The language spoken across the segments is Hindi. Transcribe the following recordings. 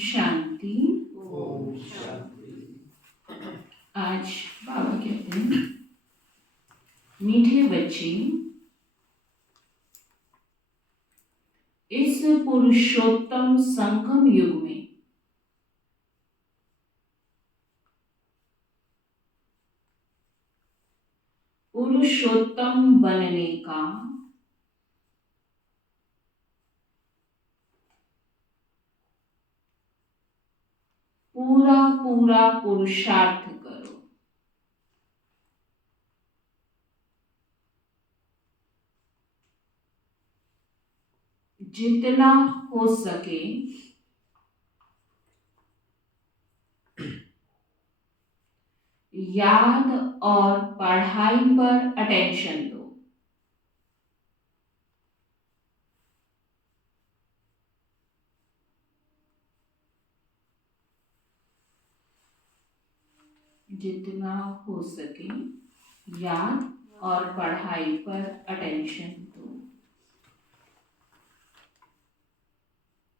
शांति। ओम शांति। आज बाबा कहते हैं, मीठे बच्चे, इस पुरुषोत्तम संगम युग में पुरुषोत्तम बनने का पूरा पूरा पुरुषार्थ करो। जितना हो सके याद और पढ़ाई पर अटेंशन दो। जितना हो सके याद और पढ़ाई पर अटेंशन दो।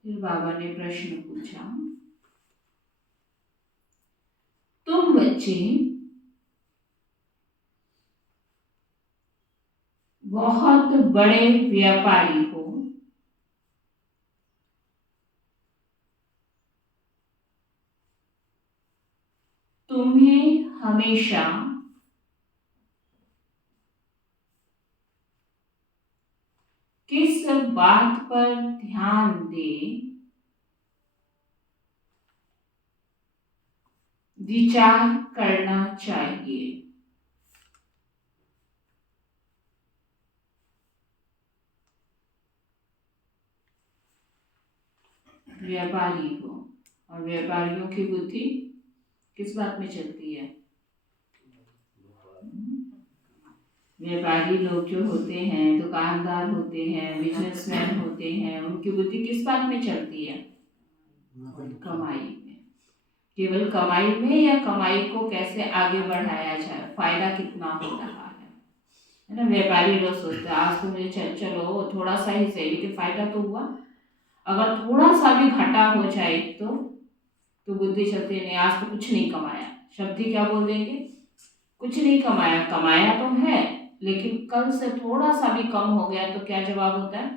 फिर बाबा ने प्रश्न पूछा, तुम बच्चे बहुत बड़े व्यापारी हो, तुम्हें हमेशा किस बात पर ध्यान दे विचार करना चाहिए। व्यापारी हो और व्यापारियों की बुद्धि किस बात में चलती है? व्यापारी लोग जो होते हैं, दुकानदार होते हैं, बिजनेसमैन होते हैं, उनकी बुद्धि किस बात में चलती है? कमाई में। केवल कमाई में, या कमाई को कैसे आगे बढ़ाया जाए, फायदा कितना हो रहा है ना। व्यापारी लोग सोचते हैं आज तो मुझे चलो थोड़ा सा ही सही, लेकिन फायदा तो हुआ। अगर थोड़ा सा भी घाटा हो जाए तो बुद्धि चलती है, नहीं आज तो कुछ नहीं कमाया। शब्द ही क्या बोल देंगे? कुछ नहीं कमाया। कमाया तो है, लेकिन कल से थोड़ा सा भी कम हो गया तो क्या जवाब होता है?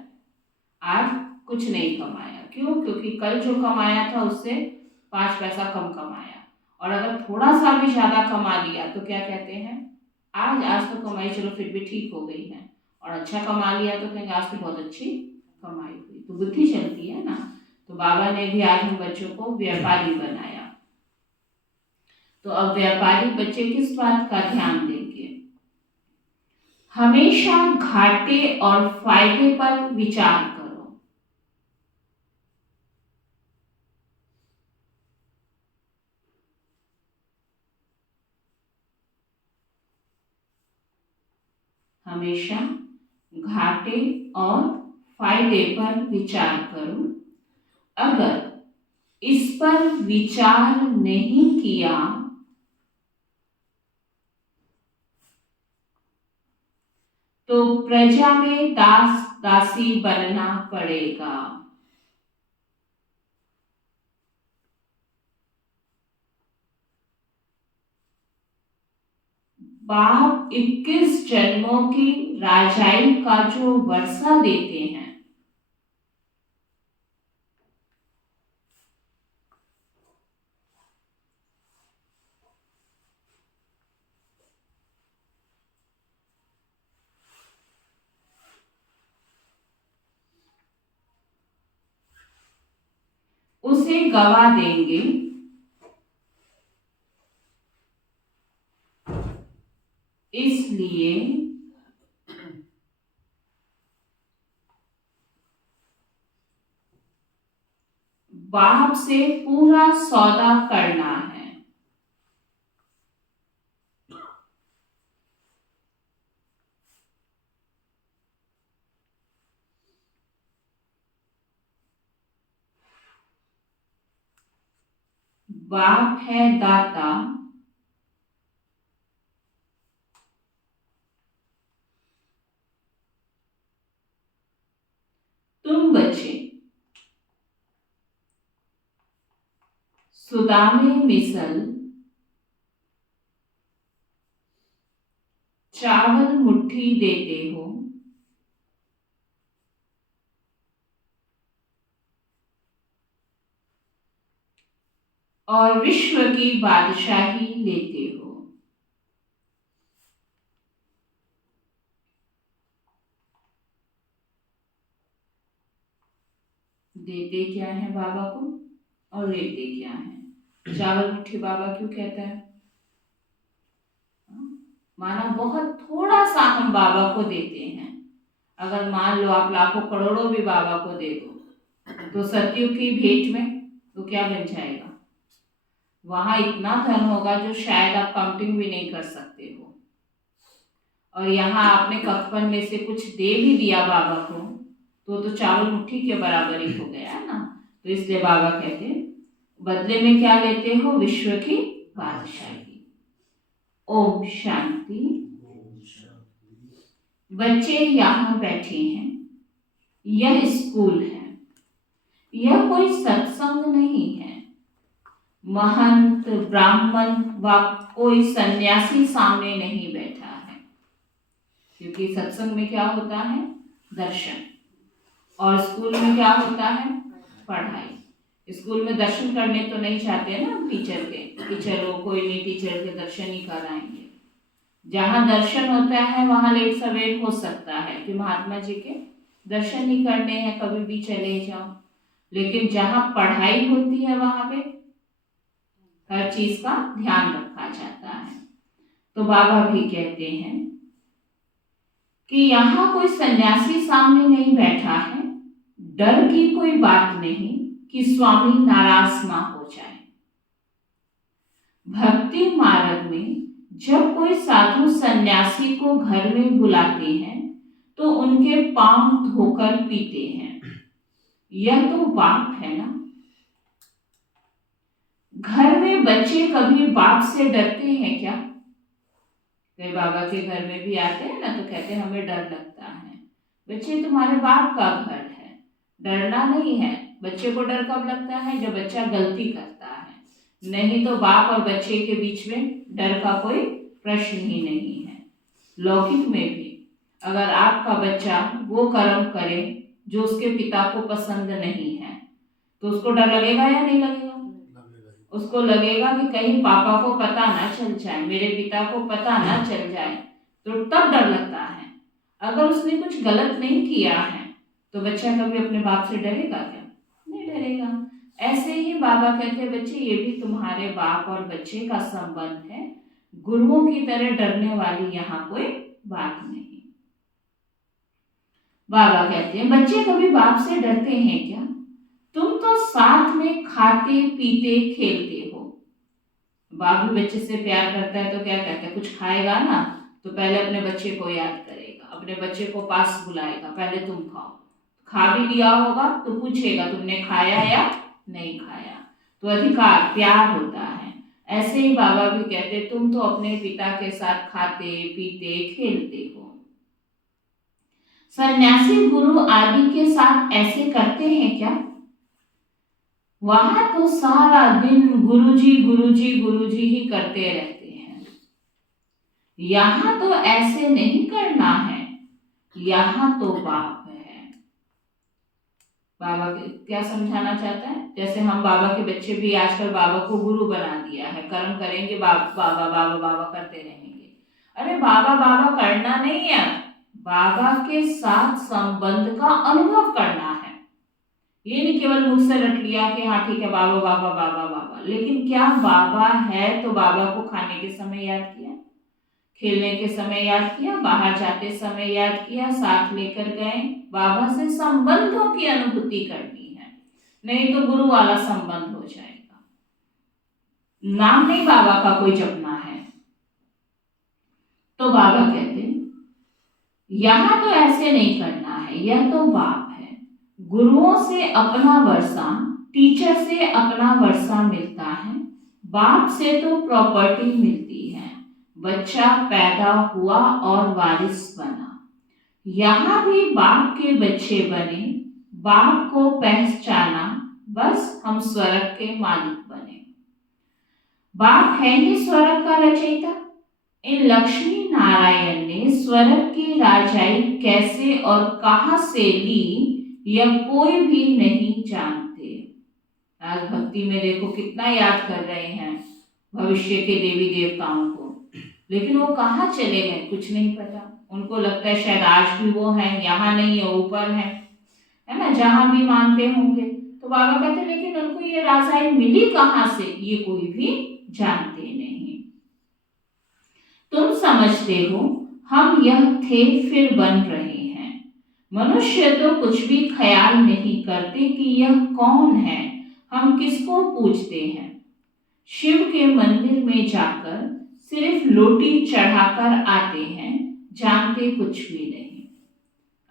आज कुछ नहीं कमाया। क्यों? क्योंकि कल जो कमाया था उससे 5 पैसा कम कमाया। और अगर थोड़ा सा भी ज्यादा कमा लिया तो क्या कहते हैं? आज तो कमाई चलो फिर भी ठीक हो गई है, और अच्छा कमा लिया तो कहेंगे आज तो बहुत अच्छी कमाई हुई। तो बुद्धि चलती है ना। तो बाबा ने भी आज हम बच्चों को व्यापारी बनाया। तो अब व्यापारी बच्चे किस बात का ध्यान देंगे? हमेशा घाटे और फायदे पर विचार करो। हमेशा घाटे और फायदे पर विचार करो। अगर इस पर विचार नहीं किया तो प्रजा में दास दासी बनना पड़ेगा। बाप 21 जन्मों की राजाई का जो वर्षा देते हैं, उसे गवा देंगे। इसलिए बाप से पूरा सौदा करना है। बाप है दाता, तुम बच्चे सुदामे मिसल चावल मुट्ठी देते हो, और विश्व की बादशाही लेते हो। देते क्या है बाबा को और लेते क्या है? चावल मुट्ठी बाबा क्यों कहता है? माना बहुत थोड़ा सा हम बाबा को देते हैं। अगर मान लो आप लाखों करोड़ों भी बाबा को दे दो तो सत्युग की भेंट में तो क्या बन जाएगा? वहां इतना धन होगा जो शायद आप काउंटिंग भी नहीं कर सकते हो। और यहाँ आपने कफन में से कुछ दे भी दिया बाबा को तो चावल मुट्ठी के बराबर ही हो गया ना। तो इसलिए बाबा कहते हैं बदले में क्या लेते हो? विश्व की बादशाही। ओम शांति। बच्चे यहाँ बैठे हैं, यह स्कूल है, यह कोई सत्संग नहीं है। महंत, ब्राह्मण व कोई सन्यासी सामने नहीं बैठा है, क्योंकि सत्संग में क्या होता है? दर्शन। और स्कूल में क्या होता है? पढ़ाई। स्कूल में दर्शन करने तो नहीं चाहते ना टीचर के कि चलो कोई नहीं, टीचर के दर्शन ही कराएंगे। जहाँ दर्शन होता है वहाँ लेट सवेर हो सकता है कि महात्मा जी के दर्शन ही करने हैं, कभी भी चले जाओ। लेकिन जहाँ पढ़ाई होती है वहाँ पे हर चीज का ध्यान रखा जाता है। तो बाबा भी कहते हैं कि यहाँ कोई सन्यासी सामने नहीं बैठा है, डर की कोई बात नहीं कि स्वामी नाराज ना हो जाए। भक्ति मार्ग में जब कोई साधु सन्यासी को घर में बुलाते हैं तो उनके पांव धोकर पीते हैं। यह तो बाप है ना। घर में बच्चे कभी बाप से डरते हैं क्या? वे बाबा के घर में भी आते हैं ना तो कहते हैं हमें डर लगता है। बच्चे तुम्हारे बाप का घर है, डरना नहीं है। बच्चे को डर कब लगता है? जब बच्चा गलती करता है। नहीं तो बाप और बच्चे के बीच में डर का कोई प्रश्न ही नहीं है। लौकिक में भी अगर आपका बच्चा वो कर्म करे जो उसके पिता को पसंद नहीं है तो उसको डर लगेगा या नहीं लगेगा? उसको लगेगा कि कहीं पापा को पता ना चल जाए, मेरे पिता को पता ना चल जाए, तो तब डर लगता है। अगर उसने कुछ गलत नहीं किया है तो बच्चा कभी अपने बाप से डरेगा क्या? नहीं डरेगा। ऐसे ही बाबा कहते हैं बच्चे ये भी तुम्हारे बाप और बच्चे का संबंध है, गुरुओं की तरह डरने वाली यहाँ कोई बात नहीं। बाबा कहते हैं बच्चे कभी बाप से डरते हैं क्या? तुम तो साथ में खाते पीते खेलते हो। बाप भी बच्चे से प्यार करता है तो क्या कहता है? कुछ खाएगा ना तो पहले अपने बच्चे को याद करेगा, अपने बच्चे को पास बुलाएगा, पहले तुम खाओ। खा भी लिया होगा तो पूछेगा तुमने खाया या नहीं खाया। तो अधिकार प्यार होता है। ऐसे ही बाबा भी कहते तुम तो अपने पिता के साथ खाते पीते खेलते हो। सन्यासी गुरु आदि के साथ ऐसे करते हैं क्या? वहां तो सारा दिन गुरुजी गुरुजी गुरुजी ही करते रहते हैं। यहाँ तो ऐसे नहीं करना है, यहाँ तो बाप है। बाबा क्या समझाना चाहता है? जैसे हम बाबा के बच्चे भी आजकल बाबा को गुरु बना दिया है, कर्म करेंगे बाबा बाबा बाबा बाबा करते रहेंगे। अरे बाबा बाबा करना नहीं है, बाबा के साथ संबंध का अनुभव करना है। ये नहीं केवल मुख से रट लिया कि हाँ ठीक है बाबा बाबा बाबा बाबा, लेकिन क्या बाबा है तो बाबा को खाने के समय याद किया, खेलने के समय याद किया, बाहर जाते समय याद किया, साथ लेकर गए। बाबा से संबंधों की अनुभूति करनी है, नहीं तो गुरु वाला संबंध हो जाएगा। नाम नहीं बाबा का कोई जपना है। तो बाबा कहते हैं यहाँ तो ऐसे नहीं करना है, यह तो बाप है। गुरुओं से अपना वर्षा, टीचर से अपना वर्षा मिलता है, बाप से तो प्रॉपर्टी मिलती है। बच्चा पैदा हुआ और वारिस बना। यहाँ भी बाप के बच्चे बने, बाप को पहचाना, बस हम स्वर्ग के मालिक बने। बाप है ही स्वर्ग का रचयिता। इन लक्ष्मी नारायण ने स्वर्ग की राजाई कैसे और कहां से ली, यह कोई भी नहीं जानते। आज भक्ति में देखो कितना याद कर रहे हैं भविष्य के देवी देवताओं को, लेकिन वो कहाँ चले गए कुछ नहीं पता। उनको लगता है शायद आज भी वो हैं, यहाँ नहीं है, ऊपर है ना, जहां भी मानते होंगे। तो बाबा कहते हैं लेकिन उनको ये राजाई मिली कहाँ से, ये कोई भी जानते नहीं। तुम समझते हो हम यह थे फिर बन रहे हैं। मनुष्य तो कुछ भी ख्याल नहीं करते कि यह कौन है, हम किसको पूजते हैं। शिव के मंदिर में जाकर सिर्फ लोटी चढ़ाकर आते हैं, जानते कुछ भी नहीं।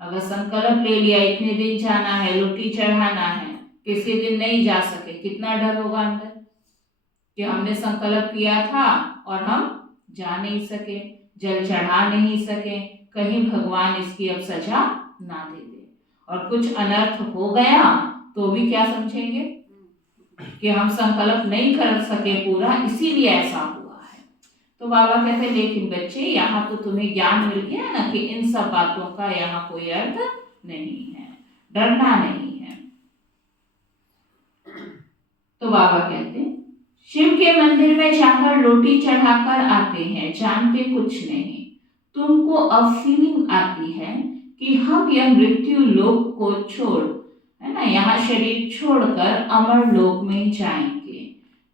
अगर संकल्प ले लिया इतने दिन जाना है, लोटी चढ़ाना है, किसी दिन नहीं जा सके, कितना डर होगा अंदर कि हमने संकल्प किया था और हम जा नहीं सके, जल चढ़ा नहीं सके, कहीं भगवान इसकी अब सजा ना दे दे। और कुछ अनर्थ हो गया तो भी क्या समझेंगे कि हम संकल्प नहीं कर सके पूरा, इसीलिए ऐसा हुआ है। तो बाबा कहते हैं लेकिन बच्चे यहाँ तो तुम्हें ज्ञान मिल गया ना कि इन सब बातों का यहाँ कोई अर्थ नहीं है, डरना नहीं है। तो बाबा कहते हैं शिव के मंदिर में जाकर लोटी चढ़ाकर आते हैं, जानते कुछ नहीं। तुमको अब फीलिंग आती है कि हम यह मृत्यु लोक को छोड़, है ना, यहाँ शरीर छोड़कर अमर लोक में जाएंगे।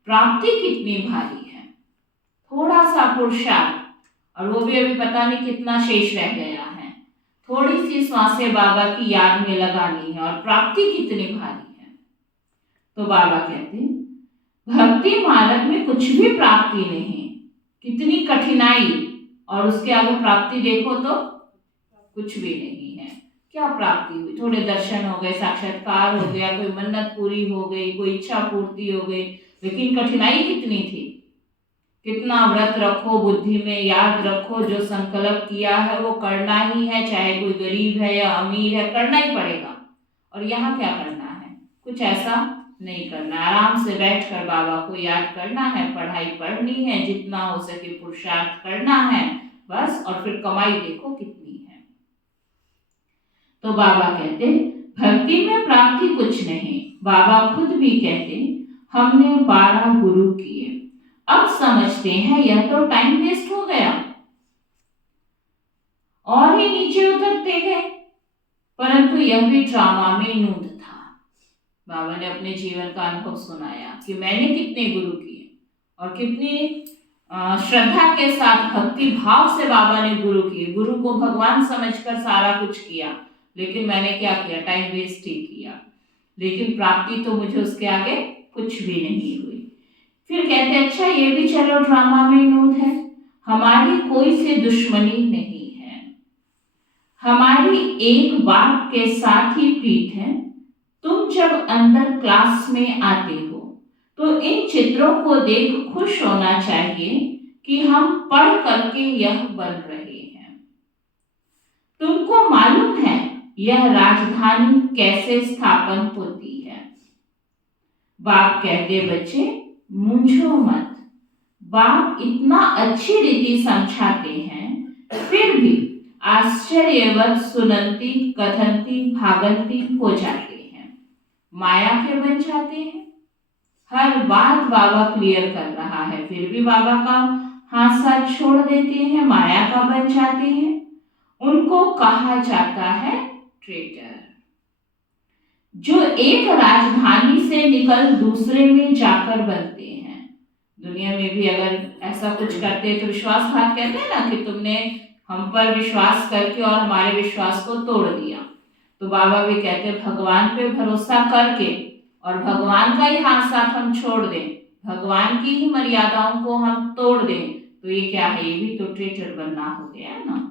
प्राप्ति कितनी भारी है, थोड़ा सा पुरुषार्थ और वो भी अभी पता नहीं कितना शेष रह गया है, थोड़ी सी सांसें बाबा की याद में लगानी है और प्राप्ति कितनी भारी है। तो बाबा कहते हैं भक्ति मार्ग में कुछ भी प्राप्ति नहीं, कितनी कठिनाई, और उसके आगे प्राप्ति देखो तो कुछ भी नहीं है। क्या प्राप्ति हुई, थोड़े दर्शन हो गए, साक्षात्कार हो गया, कोई मन्नत पूरी हो गई, कोई इच्छा पूर्ति हो गई, लेकिन कठिनाई कितनी थी। कितना व्रत रखो, बुद्धि में याद रखो जो संकल्प किया है वो करना ही है, चाहे कोई गरीब है या अमीर है, करना ही पड़ेगा। और यहाँ क्या करना है, कुछ ऐसा नहीं करना, आराम से बैठकर बाबा को याद करना है, पढ़ाई पढ़नी है, जितना हो सके पुरुषार्थ करना है बस, और फिर कमाई देखो कितनी है। तो बाबा कहते भक्ति में प्राप्ति कुछ नहीं। बाबा खुद भी कहते हमने 12 गुरु किए, अब समझते हैं यह तो टाइम वेस्ट हो गया, और ही नीचे उतरते गए, परंतु यह भी ड्रामा में नूंद था। बाबा ने अपने जीवन का अनुभव सुनाया कि मैंने कितने गुरु किए और कितनी श्रद्धा के साथ भक्ति भाव से बाबा ने गुरु किए, गुरु को भगवान समझकर सारा कुछ किया, लेकिन मैंने क्या किया, टाइम वेस्ट ही किया, लेकिन प्राप्ति तो मुझे उसके आगे कुछ भी नहीं हुई। फिर कहते अच्छा ये भी चलो ड्रामा में नूंद है, हमारी कोई से दुश्मनी नहीं है, हमारी एक बाप के साथ ही प्रीत है। तुम जब अंदर क्लास में आते हो तो इन चित्रों को देख खुश होना चाहिए कि हम पढ़ करके यह बन रहे हैं। तुमको मालूम है यह राजधानी कैसे स्थापन होती है। बाप कहते बच्चे मूंझो मत, बाप इतना अच्छी रीति समझाते हैं, फिर भी आश्चर्यवत सुनती कथनती भागंती हो जाते हैं, माया के बन जाते हैं। हर बात बाबा क्लियर कर रहा है, फिर भी बाबा का हाथ साथ छोड़ देते हैं, माया का बन जाते हैं। उनको कहा जाता है ट्रेटर, जो एक राजधानी से निकल दूसरे में जाकर बनते हैं। दुनिया में भी अगर ऐसा कुछ करते तो विश्वासघात कहते हैं ना, कि तुमने हम पर विश्वास करके और हमारे विश्वास को तोड़ दिया। तो बाबा भी कहते हैं भगवान पे भरोसा करके और भगवान का ही हाथ साथ हम छोड़ दें, भगवान की ही मर्यादाओं को हम तोड़ दें, तो ये क्या है, ये भी तो ट्रेटर बनना हो गया है ना।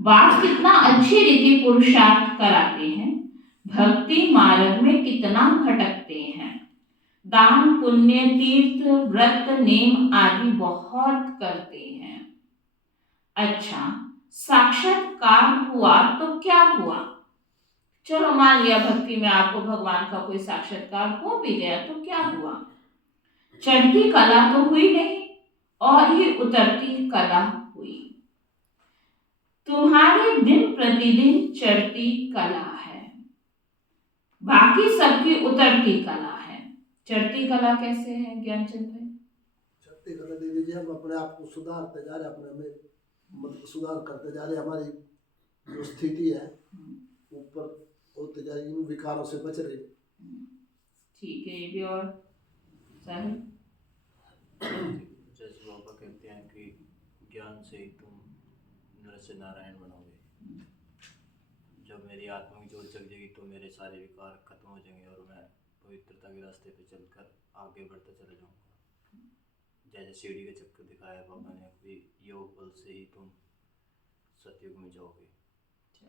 बाप कितना अच्छी रीति पुरुषार्थ कराते हैं, भक्ति मार्ग में कितना भटकते हैं, दान पुण्य तीर्थ व्रत नेम आदि बहुत करते हैं। अच्छा साक्षात्कार हुआ तो क्या हुआ, चलो मान लिया भक्ति में आपको भगवान का कोई साक्षात्कार हो भी गया तो क्या हुआ। चढ़ती कला तो हुई नहीं और ये उतरती कला हुई। तुम्हारी दिन प्रतिदिन चढ़ती कला है, बाकी सबकी उतरती कला है। चढ़ती कला कैसे है ज्ञानचंद भाई? चढ़ती कला दीदी जी, हम अपने आप को सुधारते जा रहे, अपने में मतलब सुधार करते जा रहे, हमारी जो स्थिति है ऊपर होते जा रही, इन विकारों से बच रही। ठीक है, ये भी और साहिब? जैसे बाबा कहते हैं कि ज्ञान से ही तुम नर से नारायण बनोगे। जब मेरी आत्मा की जोत जग जाएगी तो मेरे सारे विकार खत्म हो जाएंगे और मैं पवित्रता के रास्ते पे चलकर आगे बढ़ता चला जाऊंगा। जैसे सीढ़ी का चक्कर दिखाया बाबा ने कि योग बल से ही तुम सतयुग में जाओगे।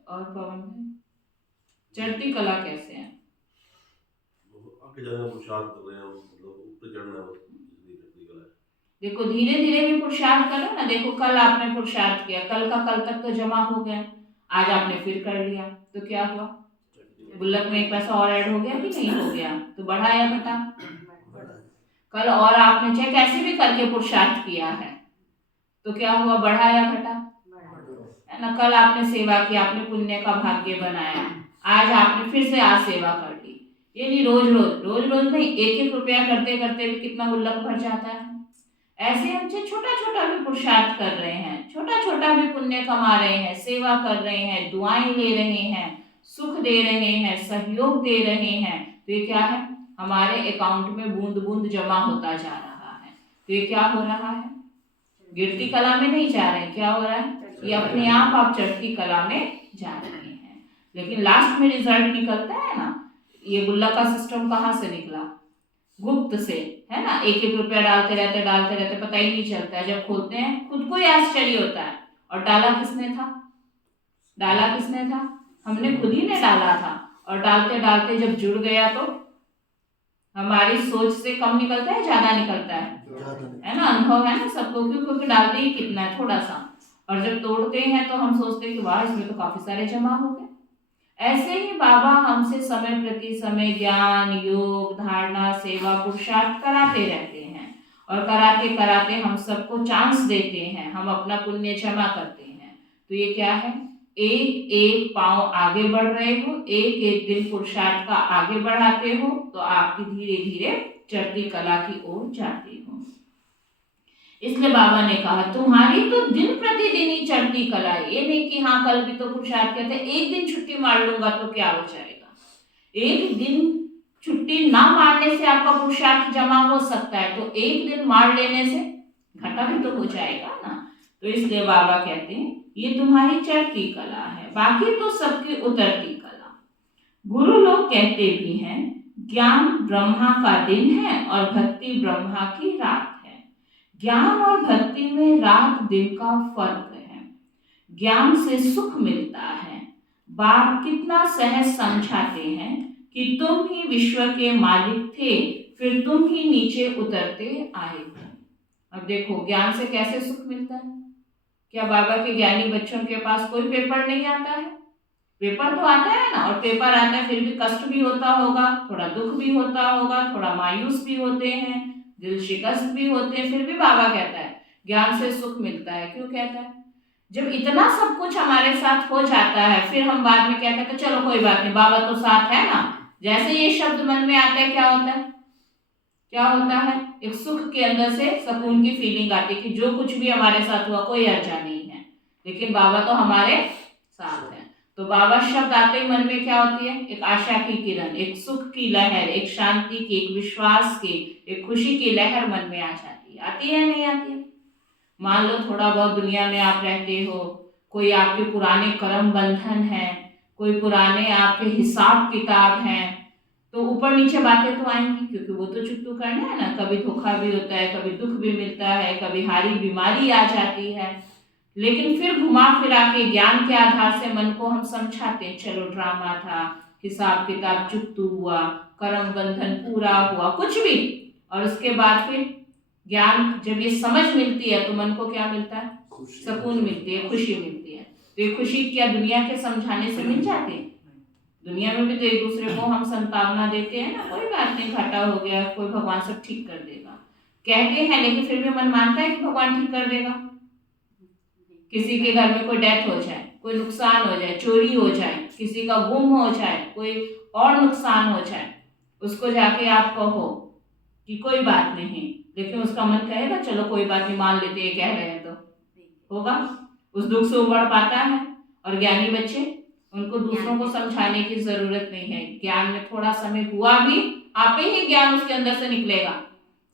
और पवन भाई, चढ़ती कला कैसे है? आगे जाने का पुरुषार्थ कर रहे हैं, मतलब ऊपर चढ़ना है, चढ़ती कला है। देखो धीरे धीरे भी पुरुषार्थ करो ना। देखो कल आपने पुरुषार्थ किया, कल का कल तक तो जमा हो गया, आज आपने फिर कर लिया तो क्या हुआ? गुल्लक में एक पैसा और ऐड हो गया कि नहीं हो गया? तो बढ़ा या घटा? कल और आपने चाहे कैसे भी करके पुरुषार्थ किया है तो क्या हुआ? बढ़ा या घटा? है ना। कल आपने सेवा की, आपने पुण्य का भाग्य बनाया, आज आपने फिर से आज सेवा कर ली। ये नहीं रोज रोज नहीं, एक एक रुपया करते करते भी कितना गुल्लक भर जाता है। ऐसे हम छोटा छोटा भी पुरुषार्थ कर रहे हैं, छोटा छोटा भी पुण्य कमा रहे हैं, सेवा कर रहे हैं, दुआएं ले रहे हैं, सुख दे रहे हैं, सहयोग दे रहे हैं, तो ये क्या है? हमारे अकाउंट में बूंद बूंद जमा होता जा रहा है। तो ये क्या हो रहा है? गिरती कला में नहीं जा रहे, क्या हो रहा है? ये अपने आप चढ़ती कला में जा रहे हैं। लेकिन लास्ट में रिजल्ट निकलता है ना, ये गुल्लक का सिस्टम कहाँ से निकला? गुप्त से, है ना। एक एक रुपया डालते रहते पता ही नहीं चलता है। जब खोलते हैं खुद को ही आश्चर्य होता है। और डाला किसने था? हमने खुद ही ने डाला था। और डालते डालते जब जुड़ गया तो हमारी सोच से कम निकलता है, ज्यादा निकलता है ना। अनुभव है ना सबको, क्योंकि डालते ही कितना है, थोड़ा सा। और जब तोड़ते हैं तो हम सोचते हैं कि वाह इसमें तो काफी सारे जमा हो गए। ऐसे ही बाबा हमसे समय प्रति समय ज्ञान, योग, धारणा, सेवा, पुरुषार्थ कराते रहते हैं। और कराते कराते हम सबको चांस देते हैं, हम अपना पुण्य जमा करते हैं। तो ये क्या है? एक एक पांव आगे बढ़ रहे हो, एक एक दिन पुरुषार्थ का आगे बढ़ाते हो तो आपकी धीरे धीरे चढ़ती कला की ओर जाते हो। इसलिए बाबा ने कहा तुम्हारी तो दिन प्रतिदिन ही चढ़ती कला है। ये नहीं कि हाँ कल भी तो पुरुषार्थ कहते एक दिन छुट्टी मार लूंगा तो क्या हो जाएगा। एक दिन छुट्टी ना मारने से आपका पुरुषार्थ जमा हो सकता है, तो एक दिन मार लेने से घटा भी तो हो जाएगा ना। तो इसलिए बाबा कहते हैं ये तुम्हारी चढ़ती कला है, बाकी तो सबकी उतरती कला। गुरु लोग कहते भी हैं ज्ञान ब्रह्मा का दिन है और भक्ति ब्रह्मा की रात है। ज्ञान और भक्ति में रात दिन का फर्क है। ज्ञान से सुख मिलता है। बाप कितना सहज समझाते हैं कि तुम ही विश्व के मालिक थे, फिर तुम ही नीचे उतरते आए हो। अब देखो ज्ञान से कैसे सुख मिलता है। क्या बाबा के ज्ञानी बच्चों के पास कोई पेपर नहीं आता है? पेपर तो आता है ना, और पेपर आता है फिर भी कष्ट भी होता होगा, थोड़ा दुख भी होता होगा, थोड़ा मायूस भी होते हैं, दिल शिकस्त भी होते हैं, फिर भी बाबा कहता है ज्ञान से सुख मिलता है। क्यों कहता है? जब इतना सब कुछ हमारे साथ हो जाता है फिर हम बाद में क्या कहते हैं, चलो कोई बात नहीं, बाबा तो साथ है ना। जैसे ये शब्द मन में आता है क्या होता है? एक सुख के अंदर से सुकून की फीलिंग आती है कि जो कुछ भी हमारे साथ हुआ कोई अर्जा नहीं है, लेकिन बाबा तो हमारे साथ है। तो बाबा शब्द आते ही मन में क्या होती है? एक आशा की किरण, एक सुख की लहर, एक शांति की, एक विश्वास की, एक खुशी की लहर मन में आ जाती है। आती है नहीं आती है? मान लो थोड़ा बहुत दुनिया में आप रहते हो, कोई आपके पुराने कर्म बंधन है, कोई पुराने आपके हिसाब किताब हैं, तो ऊपर नीचे बातें तो आएंगी, क्योंकि वो तो चुप करना है ना। कभी धोखा भी होता है, कभी दुख भी मिलता है, कभी हारी बीमारी आ जाती है, लेकिन फिर घुमा फिरा के ज्ञान के आधार से मन को हम समझाते हैं चलो ड्रामा था, हिसाब किताब चुकतू हुआ, कर्म बंधन पूरा हुआ, कुछ भी। और उसके बाद फिर ज्ञान जब ये समझ मिलती है तो मन को क्या मिलता है? सुकून मिलती है, खुशी मिलती है। तो ये खुशी क्या दुनिया के समझाने से मिल जाती है? दुनिया में भी तो एक दूसरे को हम संतावना देते हैं ना, कोई बात नहीं, घाटा हो गया, कोई भगवान सब ठीक कर देगा। कहते हैं लेकिन फिर भी मन मानता है कि भगवान ठीक कर देगा। किसी के घर में कोई डेथ हो जाए, कोई नुकसान हो जाए, चोरी हो जाए, किसी का गुम हो जाए, कोई और नुकसान हो जाए, उसको जाके आप कहो कि कोई बात नहीं, लेकिन उसका मन कहेगा चलो कोई बात नहीं, मान लेते ये कह रहे हैं तो होगा, उस दुख से उबर पाता है। और ज्ञानी बच्चे, उनको दूसरों को समझाने की जरूरत नहीं है। ज्ञान में थोड़ा समय हुआ भी, आप ही ज्ञान उसके अंदर से निकलेगा,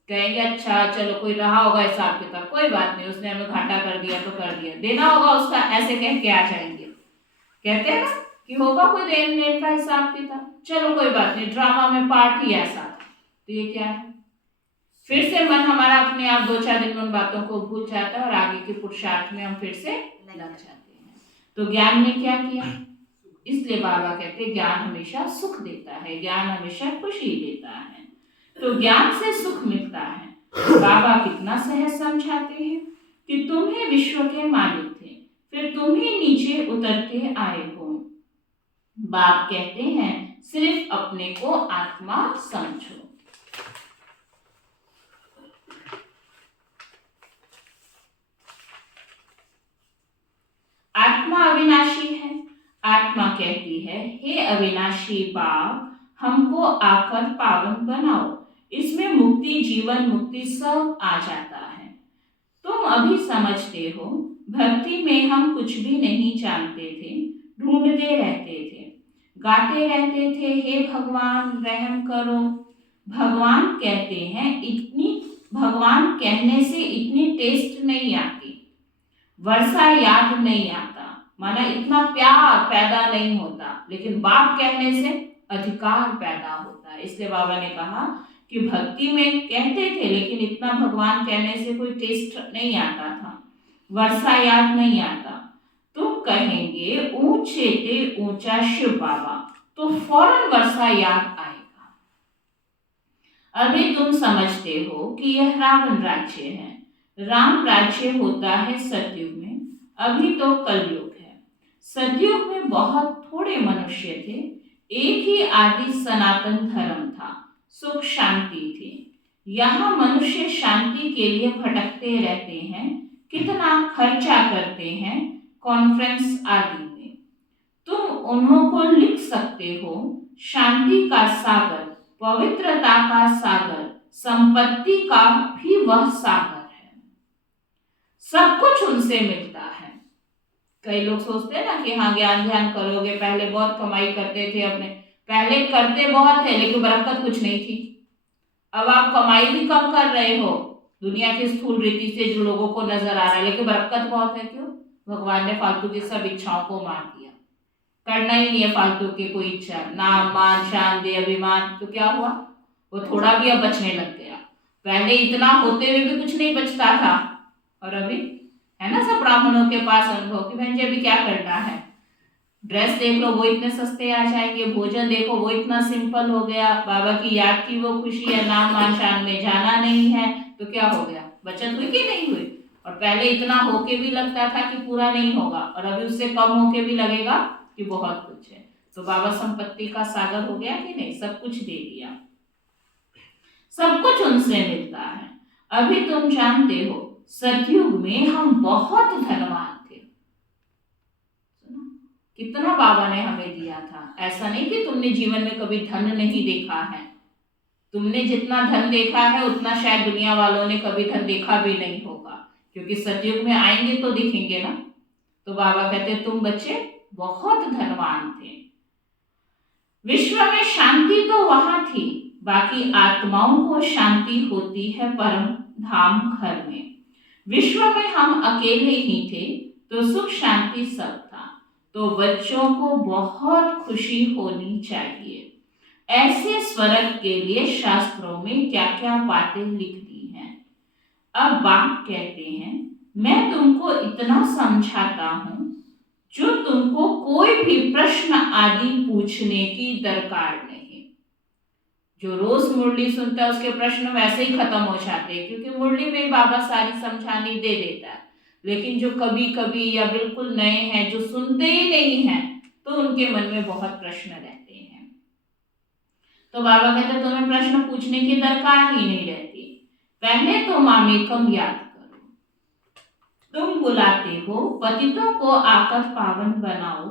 कहेंगे अच्छा चलो कोई रहा होगा हिसाब किताब, कोई बात नहीं, उसने हमें घाटा कर दिया तो कर दिया, देना होगा उसका, ऐसे कह के आ जाएंगे। कहते हैं ना कि होगा कोई देन लेन का हिसाब किताब, चलो कोई बात नहीं, ड्रामा में पार्ट ही ऐसा। तो ये क्या है, फिर से मन हमारा अपने आप 2-4 दिन में उन बातों को भूल जाता है और आगे के पुरुषार्थ में हम फिर से लग जाते हैं। तो ज्ञान ने क्या किया, इसलिए बाबा कहते हैं ज्ञान हमेशा सुख देता है, ज्ञान हमेशा खुशी देता है। तो ज्ञान से सुख मिलता है। बाबा कितना सहज समझाते हैं कि तुम ही विश्व के मालिक थे, फिर तुम ही नीचे उतर के आए हो। बाप कहते हैं सिर्फ अपने को आत्मा समझो। आत्मा अविनाशी है। आत्मा कहती है हे अविनाशी बाप, हमको आकर पावन बनाओ, इसमें मुक्ति, जीवन मुक्ति सब आ जाता है। तुम अभी समझते हो भक्ति में हम कुछ भी नहीं जानते थे, ढूंढते रहते थे, गाते रहते थे हे भगवान रहम करो। भगवान कहते हैं भगवान कहने से इतनी टेस्ट नहीं आती, वर्षा याद नहीं आता, माना इतना प्यार पैदा नहीं होता, लेकिन बाप कहने से अधिकार पैदा होता है। इसलिए बाबा ने कहा कि भक्ति में कहते थे लेकिन इतना भगवान कहने से कोई टेस्ट नहीं आता था, वर्षा याद नहीं आता। तुम कहेंगे ऊंचे ते ऊंचा शिव बाबा, तो फौरन वर्षा याद आएगा। अभी तुम समझते हो कि यह रावण राज्य है, राम राज्य होता है सतयुग में, अभी तो कलयुग है। सतयुग में बहुत थोड़े मनुष्य थे, एक ही आदि सनातन धर्म था, सुख शांति थी। यहाँ मनुष्य शांति के लिए भटकते रहते हैं, कितना खर्चा करते हैं कॉन्फ्रेंस आदि में। तुम उन्हों को लिख सकते हो शांति का सागर, पवित्रता का सागर, संपत्ति का भी वह सागर है, सब कुछ उनसे मिलता है। कई लोग सोचते हैं ना कि हाँ ज्ञान ध्यान करोगे, पहले बहुत कमाई करते थे, अपने पहले करते बहुत थे लेकिन बरकत कुछ नहीं थी। अब आप कमाई भी कम कर रहे हो दुनिया की स्थूल रीति से जो लोगों को नजर आ रहा है, लेकिन बरकत बहुत है। क्यों? भगवान ने फालतू की सब इच्छाओं को मार दिया, करना ही नहीं है फालतू की कोई इच्छा, नाम मान शान दे अभिमान। तो क्या हुआ, वो थोड़ा भी अब बचने लग गया। पहले इतना होते हुए भी कुछ नहीं बचता था, और अभी है ना सब ब्राह्मणों के पास अनुभव कि बहन जी अभी क्या करना है, ड्रेस देख लो वो इतने सस्ते आ जाएंगे, भोजन देखो वो इतना सिंपल हो गया, बाबा की याद की वो खुशी है, नाम मान शान में जाना नहीं है, तो क्या हो गया, बचत हुई कि नहीं हुई। और पहले इतना होके भी लगता था कि पूरा नहीं होगा, और अभी उससे कम होके भी लगेगा कि बहुत कुछ है। तो बाबा संपत्ति का सागर हो गया कि नहीं, सब कुछ दे दिया, सब कुछ उनसे मिलता है। अभी तुम जानते हो सतयुग में हम बहुत धनवान थे, कितना बाबा ने हमें दिया था। ऐसा नहीं कि तुमने जीवन में कभी धन नहीं देखा है, तुमने जितना धन देखा है उतना शायद दुनिया वालों ने कभी धन देखा भी नहीं होगा, क्योंकि सतयुग में आएंगे तो दिखेंगे ना। तो बाबा कहते तुम बच्चे बहुत धनवान थे। विश्व में शांति तो वहां थी, बाकी आत्माओं को शांति होती है परम धाम घर में। विश्व में हम अकेले ही थे तो सुख शांति सब था। तो बच्चों को बहुत खुशी होनी चाहिए। ऐसे स्वर्ग के लिए शास्त्रों में क्या क्या बातें लिख दी हैं। अब बाप कहते हैं मैं तुमको इतना समझाता हूं जो तुमको कोई भी प्रश्न आदि पूछने की दरकार नहीं। जो रोज मुरली सुनता है उसके प्रश्न वैसे ही खत्म हो जाते हैं, क्योंकि मुरली में बाबा सारी समझानी दे देता है। लेकिन जो कभी कभी या बिल्कुल नए हैं, जो सुनते ही नहीं हैं, तो उनके मन में बहुत प्रश्न रहते हैं। तो बाबा कहते तुम्हें प्रश्न पूछने की दरकार ही नहीं रहती। पहले तो मामेकम याद करो। तुम बुलाते हो पतितों को आकर पावन बनाओ,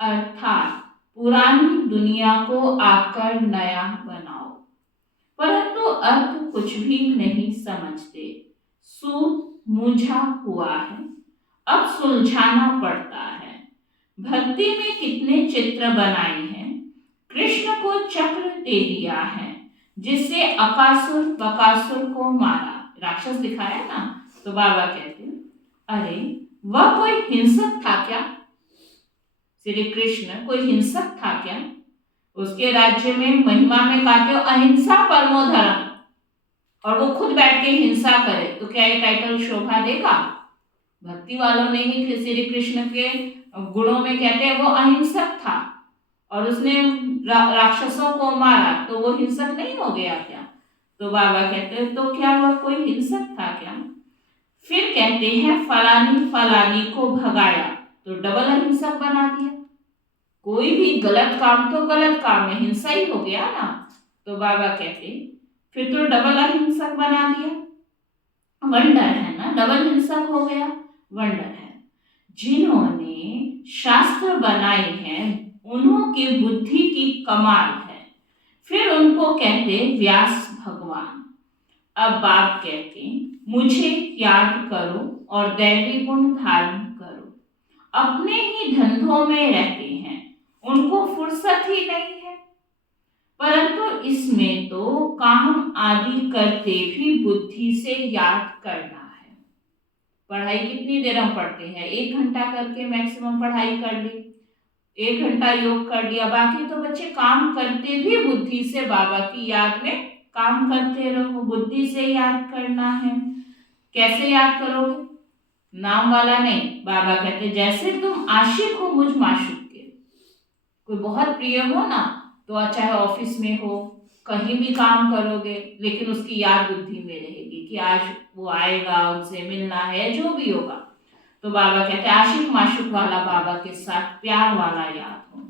अर्थात पुरानी दुनिया को आकर नया बनाओ, परंतु अर्थ कुछ भी नहीं समझते। सूत मूंझा हुआ है, अब सुलझाना पड़ता है। भक्ति में कितने चित्र बनाए हैं, कृष्ण को चक्र दे दिया है, जिससे अकासुर बकासुर को मारा, राक्षस दिखाया ना। तो बाबा कहते हैं, अरे वह कोई हिंसक था क्या? श्री कृष्ण कोई हिंसक था क्या? उसके राज्य में महिमा में गाते हो अहिंसा परमो धर्म, और वो खुद बैठ के हिंसा करे, तो क्या ये टाइटल शोभा देगा? भक्ति वालों ने ही श्री कृष्ण के गुणों में कहते हैं वो अहिंसक था और उसने राक्षसों को मारा, तो वो हिंसक नहीं हो गया क्या? तो बाबा कहते हैं तो क्या वह कोई हिंसक था क्या? फिर कहते हैं फलानी फलानी को भगाया, तो डबल अहिंसक बना दिया। कोई भी गलत काम तो गलत काम में हिंसा ही हो गया ना। तो बाबा कहते फिर तो डबल अहिंसक बना दिया। वंडर है ना, डबल हिंसक हो गया, वंडर है। जिन्होंने शास्त्र बनाए हैं उन्हों की बुद्धि की कमाल है। फिर उनको कहते व्यास भगवान। अब बाप कहते मुझे याद करो और दैवी गुण धारण करो। अपने ही धंधों में रहते हैं, उनको फुर्सत ही नहीं है, परंतु इसमें तो काम आदि करते भी बुद्धि से याद करना है। पढ़ाई कितनी देर हम पढ़ते हैं? 1 घंटा करके मैक्सिमम पढ़ाई कर ली, 1 घंटा योग कर लिया, बाकी तो बच्चे काम करते भी बुद्धि से बाबा की याद में काम करते रहो। बुद्धि से याद करना है। कैसे याद करोगे? नाम वाला नहीं। बाबा कहते जैसे तुम आशिक हो मुझ माशूक के, कोई बहुत प्रिय हो ना, तो चाहे ऑफिस में हो, कहीं भी काम करोगे, लेकिन उसकी याद बुद्धि में रहेगी कि आज वो आएगा, उनसे मिलना है, जो भी होगा। तो बाबा कहते आशिक माशूक वाला बाबा के साथ प्यार वाला याद हो।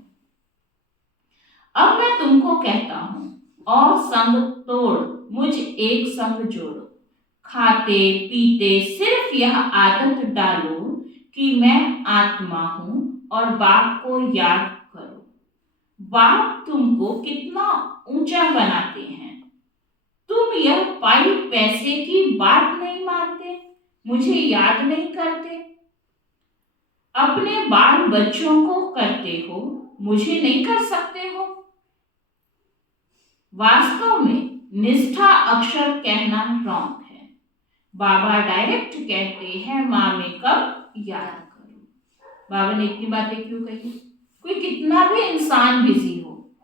अब मैं तुमको कहता हूं, और संग तोड़ मुझ एक संग जोड़ो। खाते पीते सिर्फ यह आदत डालो कि मैं आत्मा हूं और बाप को याद करो। बाप तुमको कितना ऊंचा बनाते हैं, तुम यह पाई पैसे की बात नहीं मानते, मुझे याद नहीं करते। अपने बाल बच्चों को करते हो, मुझे नहीं कर सकते हो। वास्तव में निष्ठा अक्षर कहना रॉन्ग है। बाबा डायरेक्ट कहते हैं माँ में कब याद करो। बाबा ने इतनी बातें क्यों कही? कोई कितना भी इंसान बिजी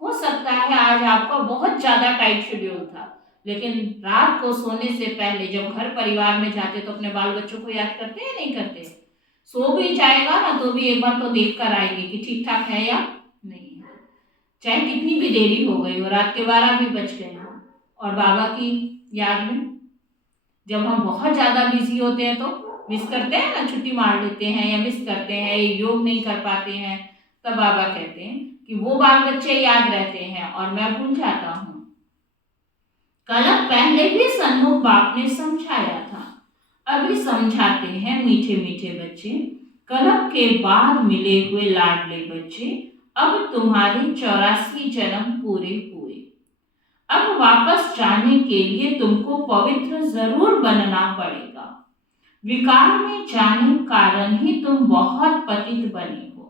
हो सकता है आज आपका बहुत ज्यादा टाइट शेड्यूल था, लेकिन रात को सोने से पहले जब घर परिवार में जाते तो अपने बाल बच्चों को याद करते हैं नहीं करते? सो भी जाएगा ना तो भी एक बार तो देख कर आएंगे कि ठीक ठाक है या नहीं है, चाहे कितनी भी देरी हो गई हो, रात के 12 भी बज गए हो। और बाबा की याद में जब हम बहुत ज्यादा बिजी होते हैं तो मिस करते हैं ना, छुट्टी मार लेते हैं या मिस करते हैं, योग नहीं कर पाते हैं, तब बाबा कहते हैं कि वो बाल बच्चे याद रहते हैं और मैं भूल जाता हूँ। कलम पहले भी सन्मुख बाप ने समझाया था, अभी समझाते हैं मीठे मीठे बच्चे। कलम के बाद मिले हुए लाडले बच्चे, अब तुम्हारे 84 जन्म पूरे हुए। अब वापस जाने के लिए तुमको पवित्र जरूर बनना पड़ेगा। विकार में जाने कारण ही तुम बहुत पतित बने हो।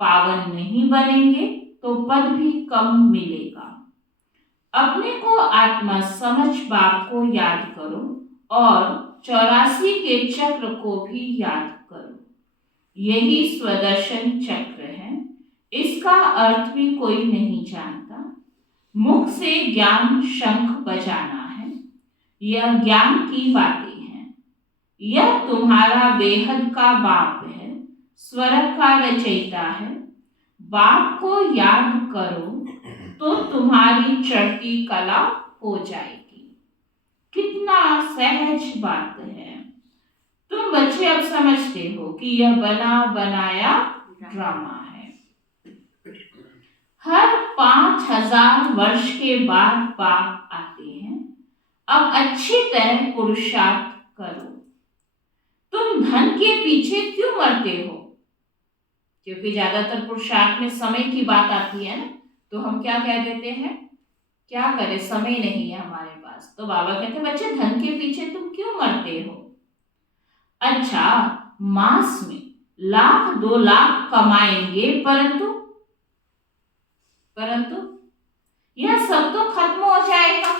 पावन नहीं बनेंगे तो पद भी कम मिलेगा। अपने को आत्मा समझ बाप को याद करो और 84 के चक्र को भी याद करो। यही स्वदर्शन चक्र है, इसका अर्थ भी कोई नहीं जानता। मुख से ज्ञान शंख बजाना है, यह ज्ञान की बातें हैं। यह तुम्हारा बेहद का बाप है, स्वर्ग का रचयिता है। बाप को याद करो तो तुम्हारी चढ़ती कला हो जाएगी। कितना सहज बात है। तुम बच्चे अब समझते हो कि यह बना बनाया ड्रामा है। हर 5000 वर्ष के बाद बाप आते हैं, अब अच्छी तरह पुरुषार्थ करो। तुम धन के पीछे क्यों मरते हो? क्योंकि ज्यादातर पुरुषार्थ में समय की बात आती है ना, तो हम क्या कह देते हैं, क्या करें, समय नहीं है हमारे पास। तो बाबा कहते हैं बच्चे धन के पीछे तुम क्यों मरते हो? अच्छा, मास में 1,00,000-2,00,000 कमाएंगे, परंतु यह सब तो खत्म हो जाएगा।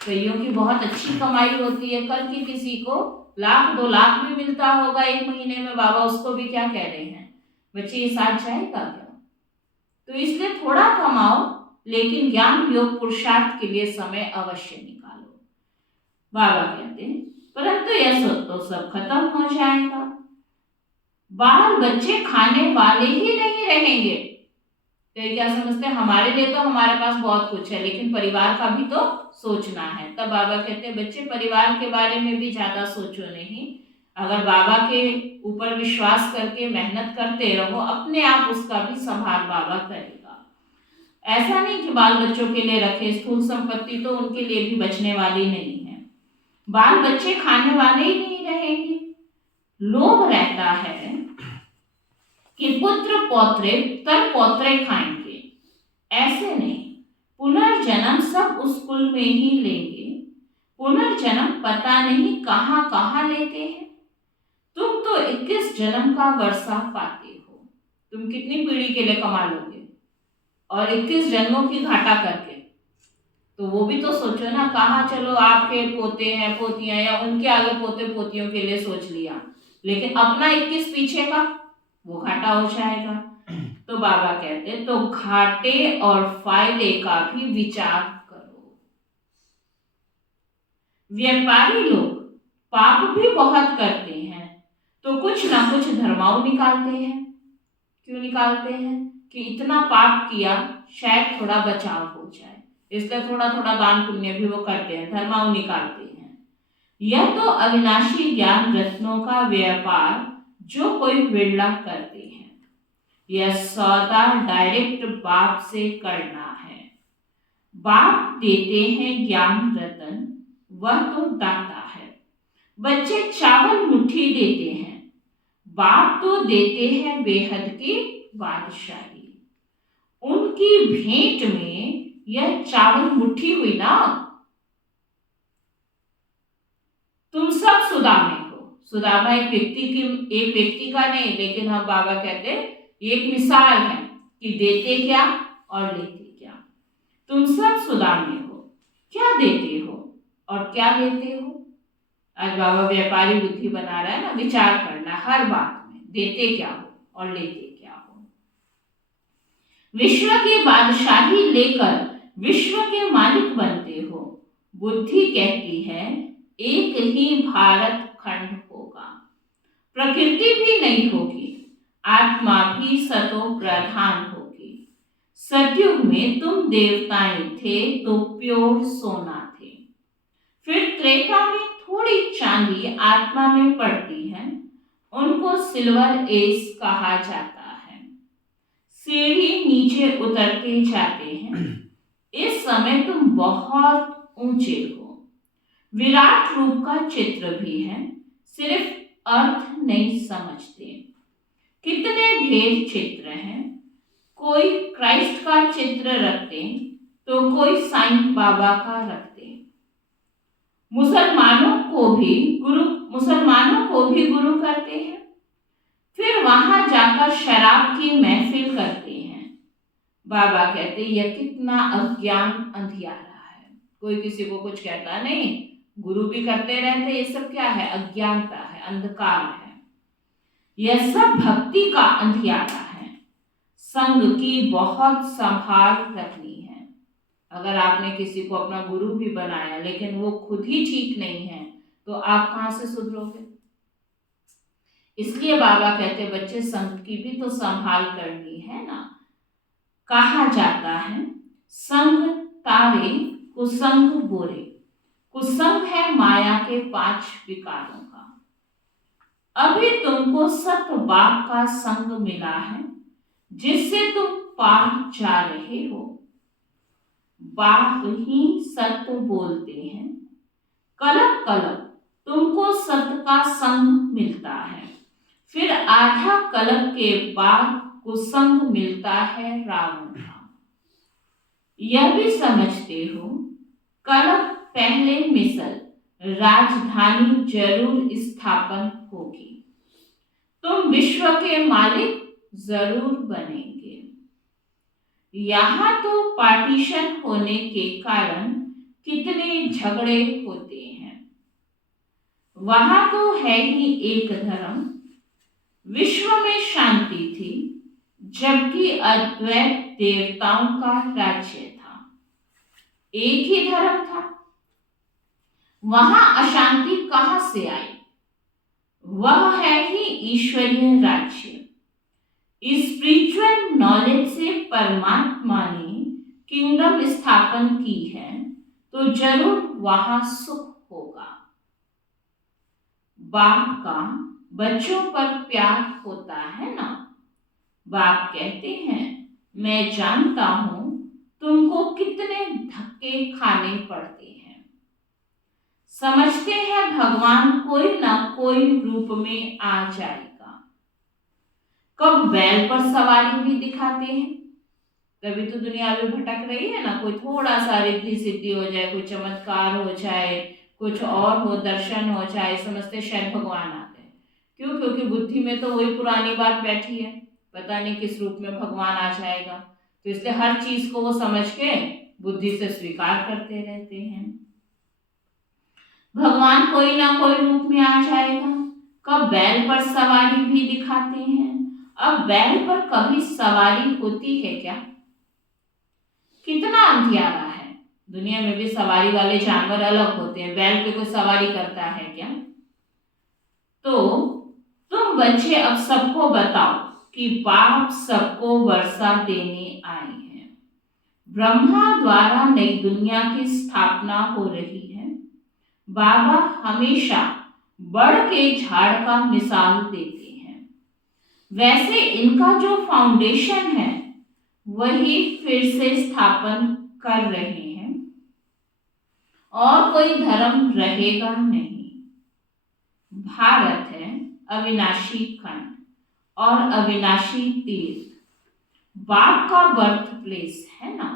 कईयों की बहुत अच्छी कमाई होती है, कल की किसी को 1,00,000-2,00,000 भी मिलता होगा एक महीने में, बाबा उसको भी क्या कह रहे हैं, बच्चे ये साथ जाएगा क्या? तो इसलिए थोड़ा कमाओ, लेकिन ज्ञान योग पुरुषार्थ के लिए समय अवश्य निकालो। बाबा कहते हैं परंतु यह तो सब खत्म हो जाएगा। बाल बच्चे खाने वाले ही नहीं रहेंगे। तो ये क्या समझते हैं, हमारे लिए तो हमारे पास बहुत कुछ है, लेकिन परिवार का भी तो सोचना है। तब बाबा कहते हैं बच्चे परिवार के बारे में भी ज्यादा सोचो नहीं। अगर बाबा के ऊपर विश्वास करके मेहनत करते रहो, अपने आप उसका भी संभाल बाबा करेगा। ऐसा नहीं कि बाल बच्चों के लिए रखे, स्थूल संपत्ति तो उनके लिए भी बचने वाली नहीं है। बाल बच्चे खाने वाले ही नहीं रहेंगे। लोभ रहता है कि पुत्र पौत्रे तर पौत्रे खाएंगे, ऐसे नहीं। पुनर्जन्म सब उस कुल में ही लेंगे। पुनर्जन्म पता नहीं कहां कहां लेते हैं। तुम तो 21 जन्म का वर्षा पाते हो। तुम कितनी पीढ़ी के लिए कमा लोगे, और 21 जन्मों की घाटा करके? तो वो भी तो सोचो ना, कहाँ चलो आपके पोते हैं पोतियां, या उनके आगे पोते पोतियों के लिए सोच लिया, लेकिन अपना 21 पीछे का वो घाटा हो जाएगा। तो बाबा कहते तो घाटे और फायदे का भी विचार करो। व्यापारी लोग पाप भी बहुत करते हैं, तो कुछ ना कुछ धर्माऊ निकालते हैं। क्यों निकालते हैं? कि इतना पाप किया, शायद थोड़ा बचाव हो जाए, इसलिए थोड़ा थोड़ा दान पुण्य भी वो करते हैं, धर्माऊ निकालते हैं। यह तो अविनाशी ज्ञान रत्नों का व्यापार जो कोई विरला करते हैं। यह सौदा डायरेक्ट बाप से करना है। बाप देते हैं ज्ञान रतन, वह तो दाता है। बच्चे चावल मुट्ठी देते हैं, बाप तो देते हैं बेहद की बादशाही। उनकी भेंट में यह चावल मुट्ठी हुई ना। तुम सब सुदामे हो। सुदामा एक व्यक्ति का नहीं, लेकिन हम बाबा कहते हैं एक मिसाल है कि देते क्या और लेते क्या। तुम सब सुदामे हो। क्या देते हो और क्या लेते हो? आज बाबा व्यापारी बुद्धि बना रहा है ना, विचार करना हर बात में, देते क्या हो और लेते क्या हो। विश्व की बादशाही लेकर विश्व के मालिक बनते हो। बुद्धि कहती है एक ही भारत खंड होगा, प्रकृति भी नहीं होगी, आत्मा भी सतो प्रधान होगी। सतयुग में तुम देवताएं थे तो प्योर सोना थे, फिर त्रेता में थोड़ी चांदी आत्मा में पड़ती है, उनको सिल्वर एज कहा जाता है। सीढ़ी नीचे उतरते जाते हैं। इस समय तुम बहुत ऊंचे हो। विराट रूप का चित्र भी है, सिर्फ अर्थ नहीं समझते। कितने ढेर चित्र हैं, कोई क्राइस्ट का चित्र रखते तो कोई साईं बाबा का रखते। मुसलमानों को भी गुरु करते हैं, फिर वहां जाकर शराब की महफिल करते हैं। बाबा कहते यह कितना अज्ञान अंधियारा है। कोई किसी को कुछ कहता नहीं, गुरु भी करते रहते। ये सब क्या है? अज्ञानता है, अंधकार है। यह सब भक्ति का अंधियारा है। संग की बहुत संभाल रखनी है। अगर आपने किसी को अपना गुरु भी बनाया, लेकिन वो खुद ही ठीक नहीं है, तो आप कहां से सुधरोगे? इसलिए बाबा कहते बच्चे संग की भी तो संभाल करनी है ना। कहा जाता है संग तारे कुसंग बोरे। कुसंग है माया के 5 विकारों का। अभी तुमको सत बाप का संग मिला है, जिससे तुम पार जा रहे हो। बाप ही सत्य बोलते हैं, कलप कलप तुमको सत्य का संग मिलता है, फिर आधा कलप के बाद कुसंग मिलता है रावण का। यह भी समझते हो कलप पहले मिसल राजधानी जरूर स्थापन होगी, तुम विश्व के मालिक जरूर बनेंगे। यहाँ तो पार्टीशन होने के कारण कितने झगड़े होते हैं, वहां तो है ही एक धर्म। विश्व में शांति थी जबकि अद्वैत देवताओं का राज्य था, एक ही धर्म था, वहां अशांति कहां से आई? वह है ही ईश्वरीय राज्य। स्पिरिचुअल नॉलेज से परमात्मा ने किंगडम स्थापन की है तो जरूर वहां सुख होगा। बाप का बच्चों पर प्यार होता है ना। बाप कहते हैं मैं जानता हूं तुमको कितने धक्के खाने पड़ते हैं, समझते हैं भगवान कोई ना कोई रूप में आ जाएगा। कब बैल पर सवारी भी दिखाते हैं, तभी तो दुनिया भी भटक रही है ना। कोई थोड़ा सा रिद्धि सिद्धि हो जाए, कोई चमत्कार हो जाए, कुछ और हो, दर्शन हो जाए, समझते शायद भगवान आ गए। क्यों? क्योंकि बुद्धि में तो वही पुरानी बात बैठी है, पता नहीं किस रूप में भगवान आ जाएगा। तो इसलिए हर चीज को वो समझ के बुद्धि से स्वीकार करते रहते हैं। भगवान कोई ना कोई रूप में आ जाएगा। कब बैल पर सवारी भी दिखाते हैं। अब बैल पर कभी सवारी होती है क्या? कितना अंधियारा है। दुनिया में भी सवारी वाले जानवर अलग होते हैं, बैल पे कोई सवारी करता है क्या? तो तुम बच्चे अब सबको बताओ कि बाप सबको वर्षा देने आए हैं। ब्रह्मा द्वारा नई दुनिया की स्थापना हो रही है। बाबा हमेशा बड़ के झाड़ का मिसाल देते हैं। वैसे इनका जो फाउंडेशन है वही फिर से स्थापन कर रहे हैं और कोई धर्म रहेगा नहीं। भारत है अविनाशी खंड और अविनाशी तीर्थ, बाप का बर्थ प्लेस है ना।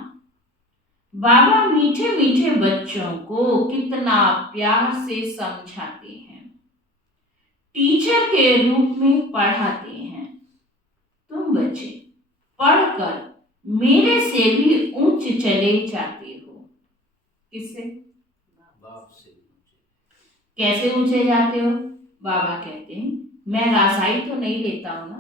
बाबा मीठे मीठे बच्चों को कितना प्यार से समझाते हैं, टीचर के रूप में पढ़ाते हैं। तुम बच्चे पढ़कर मेरे से भी ऊंच चले जाते हो। किससे? बाप से। कैसे ऊंचे जाते हो? बाबा कहते हैं मैं रासाई तो नहीं लेता हूं ना,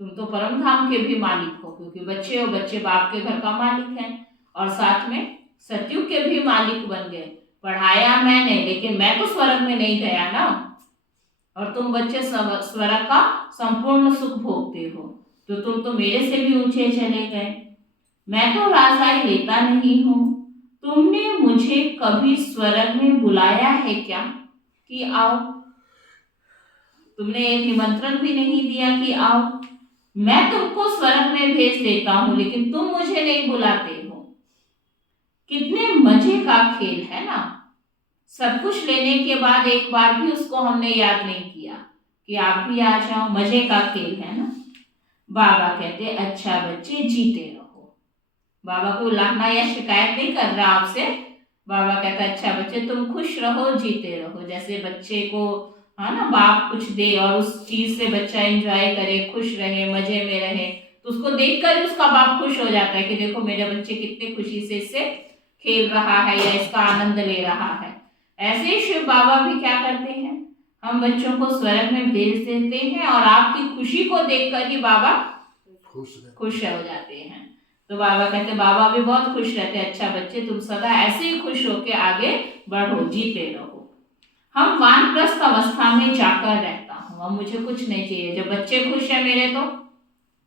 तुम तो परम धाम के भी मालिक हो, क्योंकि बच्चे हो, बच्चे बाप के घर का मालिक हैं और साथ में सतयुग के भी मालिक बन गए। पढ़ाया मैंने, लेकिन मैं तो स्वर्ग में नहीं गया ना, और तुम बच्चे स्वर्ग का संपूर्ण सुख भोगते हो, तो तुम तो मेरे से भी ऊंचे चले गए। मैं तो रासाई लेता नहीं हूं। तुमने मुझे कभी स्वर्ग में बुलाया है क्या कि आओ? तुमने एक निमंत्रण भी नहीं दिया कि आओ। मैं तुमको स्वर्ग में भेज देता हूं, लेकिन तुम मुझे नहीं बुलाते हो। कितने मजे का खेल है ना। सब कुछ लेने के बाद एक बार भी उसको हमने याद नहीं किया कि आप भी आ जाओ। मजे का खेल है ना। बाबा कहते अच्छा बच्चे जीते रहो। बाबा को उलाहना या शिकायत नहीं कर रहा आपसे। बाबा कहता अच्छा बच्चे तुम खुश रहो, जीते रहो। जैसे बच्चे को है ना बाप कुछ दे और उस चीज से बच्चा एंजॉय करे, खुश रहे, मजे में रहे, तो उसको देखकर उसका बाप खुश हो जाता है कि देखो मेरे बच्चे कितने खुशी से इससे खेल रहा है या इसका आनंद ले रहा है। ऐसे ही शिव बाबा भी क्या करते हैं, हम बच्चों को स्वर्ग में भेज देते हैं और आपकी खुशी को देखकर ही बाबा खुश हो जाते हैं। तो बाबा कहते बाबा भी बहुत खुश रहते हैं। अच्छा बच्चे तुम सदा ऐसे ही खुश होके आगे बढ़ो, जीते रहो। हम वानप्रस्थ अवस्था में जाकर रहता हूँ, अब मुझे कुछ नहीं चाहिए। जब बच्चे खुश है मेरे, तो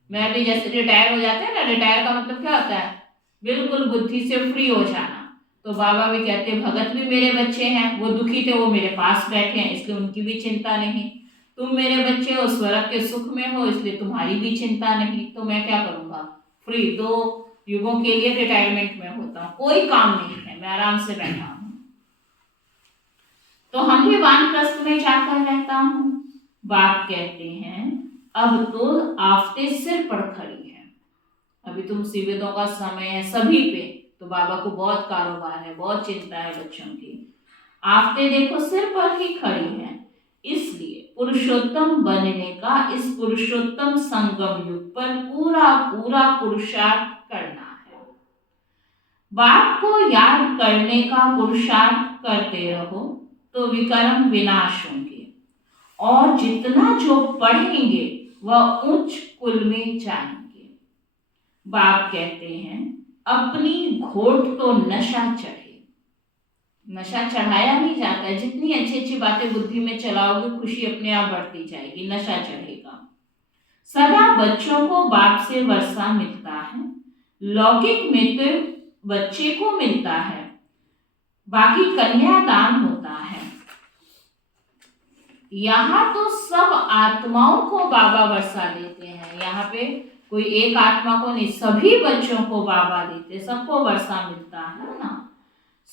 मैं भी जैसे रिटायर हो जाते हैं ना, रिटायर का मतलब क्या होता है, बिल्कुल बुद्धि से फ्री हो जाना। तो बाबा भी कहते भगत भी मेरे बच्चे हैं, वो दुखी थे वो मेरे पास बैठे हैं, इसलिए उनकी भी चिंता नहीं। तुम मेरे बच्चे हो, स्वर्ग के सुख में हो, इसलिए तुम्हारी भी चिंता नहीं। तो मैं क्या करूँगा, फ्री। 2 युगों के लिए रिटायरमेंट में होता हूँ, कोई काम नहीं है, मैं आराम से बैठा हूँ। तो हम भी वानप्रस्थ में जाकर रहता हूँ। बाप कहते हैं अब तो आफते सिर पर खड़ी है, अभी तो मुसीबतों का समय है सभी पे, तो बाबा को बहुत कारोबार है, बहुत चिंता है बच्चों की। आफते देखो सिर पर ही खड़ी है, इसलिए पुरुषोत्तम बनने का इस पुरुषोत्तम संगम युग पर पूरा पूरा पुरुषार्थ करना है। बाप को याद करने का पुरुषार्थ करते रहो तो विकर्म विनाश होंगे, और जितना जो पढ़ेंगे वह उच्च कुल में जाएंगे। बाप कहते हैं अपनी घोट तो नशा चढ़े, नशा चढ़ाया नहीं जाता है, जितनी अच्छी अच्छी बातें बुद्धि में चलाओगे खुशी अपने आप बढ़ती जाएगी, नशा चढ़ेगा। सदा बच्चों को बाप से वर्षा मिलता है, लौकिक में तो बच्चे को मिलता है, बाकी कन्यादान होता है। यहाँ तो सब आत्माओं को बाबा वर्षा देते हैं, यहाँ पे कोई एक आत्मा को नहीं, सभी बच्चों को बाबा देते, सबको वर्षा मिलता है ना,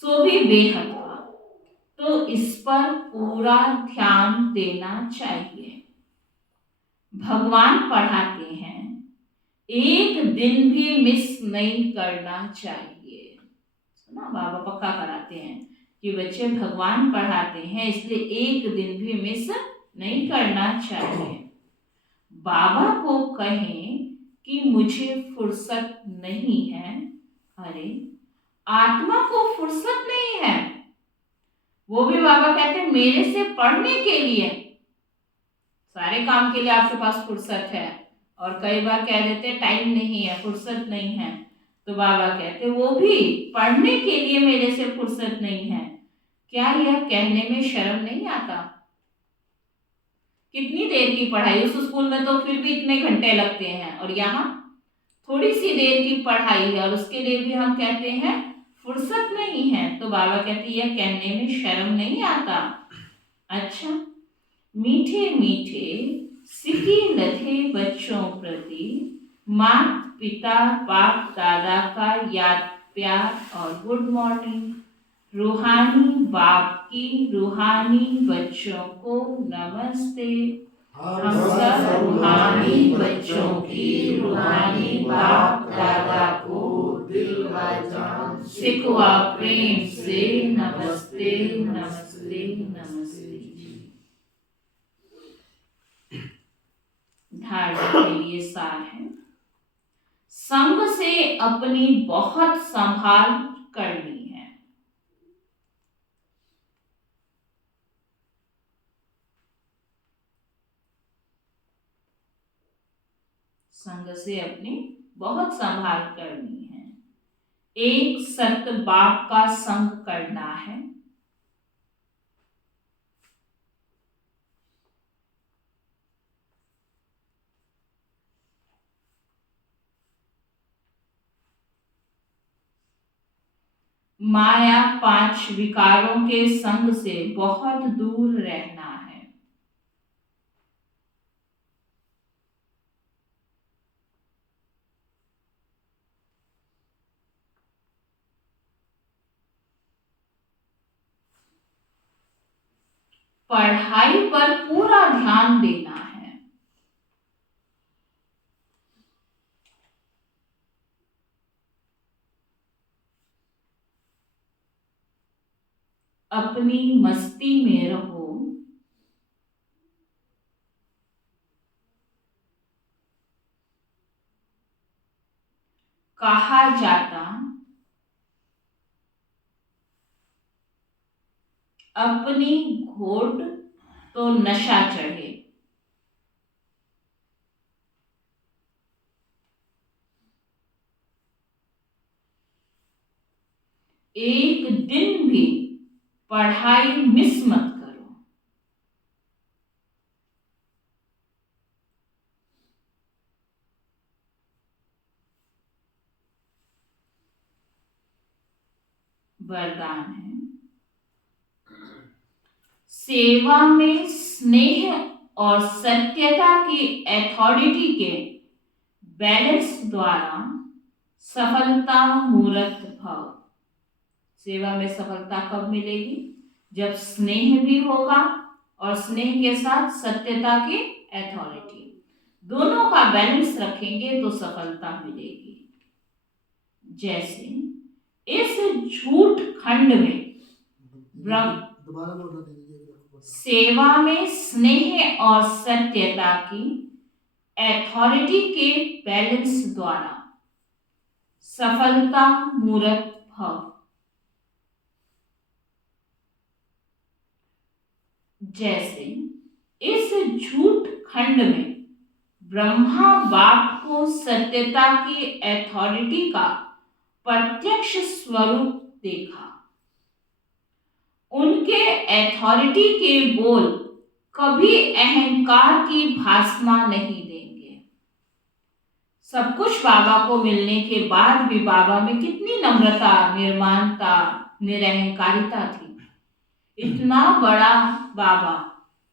सो भी बेहद का। तो इस पर पूरा ध्यान देना चाहिए। भगवान पढ़ाते हैं एक दिन भी मिस नहीं करना चाहिए, सुना बाबा पक्का कराते हैं कि बच्चे भगवान पढ़ाते हैं इसलिए एक दिन भी मिस नहीं करना चाहिए। बाबा को कहें कि मुझे फुर्सत नहीं है, अरे आत्मा को फुर्सत नहीं है, वो भी बाबा कहते हैं मेरे से पढ़ने के लिए, सारे काम के लिए आपके पास फुर्सत है, और कई बार कह देते हैं टाइम नहीं है, फुर्सत नहीं है, तो बाबा कहते वो भी पढ़ने के लिए मेरे से फुर्सत नहीं है। क्या यह कहने में शर्म नहीं आता? कितनी देर की पढ़ाई, उस स्कूल में तो फिर भी इतने घंटे लगते हैं, और यहाँ थोड़ी सी देर की पढ़ाई है और उसके लिए भी हम कहते हैं फुर्सत नहीं है। तो बाबा कहते यह कहने में शर्म नहीं आता? अच्छा, मीठे मीठे सिटी लथे बच्चों प्रति माता पिता बाप दादा का याद प्यार और गुड मॉर्निंग, रूहानी बाप की रूहानी बच्चों को नमस्ते। हम सब रूहानी बच्चों की रूहानी बाप दादा को दिल व जान सिखवा प्रेम से नमस्ते नमस्ते नमस्ते। धारणा के लिए सार है, संग से अपनी बहुत संभाल करनी है। संग से अपनी बहुत संभाल करनी है। एक सत्य बाप का संग करना है। माया पांच विकारों के संग से बहुत दूर रहना है। पढ़ाई पर पूरा ध्यान देना है। अपनी मस्ती में रहो। कहा जाता अपनी घोट तो नशा चढ़े। एक दिन भी पढ़ाई मिस मत करो। वरदान है, सेवा में स्नेह और सत्यता की अथॉरिटी के बैलेंस द्वारा सफलता मूर्त भव। सेवा में सफलता कब मिलेगी? जब स्नेह भी होगा और स्नेह के साथ सत्यता की अथॉरिटी, दोनों का बैलेंस रखेंगे तो सफलता मिलेगी। जैसे इस झूठ खंड में दोबारा बोलना दीजिए। सेवा में स्नेह और सत्यता की अथॉरिटी के बैलेंस द्वारा सफलता मूर्त भव। जैसे इस झूठ खंड में ब्रह्मा बाप को सत्यता की अथॉरिटी का प्रत्यक्ष स्वरूप देखा। उनके अथॉरिटी के बोल कभी अहंकार की भासमा नहीं देंगे। सब कुछ बाबा को मिलने के बाद भी बाबा में कितनी नम्रता, निर्माणता, निरहंकारिता थी। इतना बड़ा बाबा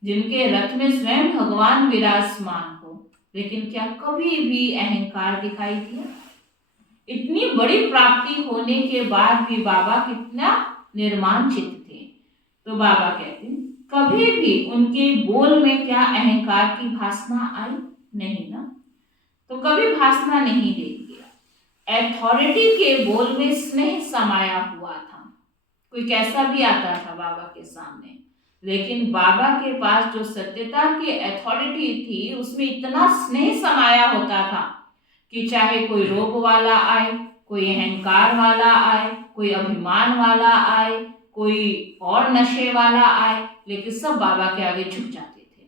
जिनके रथ में स्वयं भगवान विराजमान हो, लेकिन क्या कभी भी अहंकार दिखाई दिया? इतनी बड़ी प्राप्ति होने के बाद भी बाबा कितना निर्माण चित्त थे। तो बाबा कहते हैं कभी भी उनके बोल में क्या अहंकार की भासना आई? नहीं ना, तो कभी भासना नहीं देंगे। अथॉरिटी के बोल में स्नेह समाया हुआ था। कोई कैसा भी आता था बाबा के सामने, लेकिन बाबा के पास जो सत्यता की अथॉरिटी थी उसमें इतना स्नेह समाया होता था कि चाहे कोई रोग वाला आए, कोई अहंकार वाला आए, कोई अभिमान वाला आए, कोई और नशे वाला आए, लेकिन सब बाबा के आगे झुक जाते थे।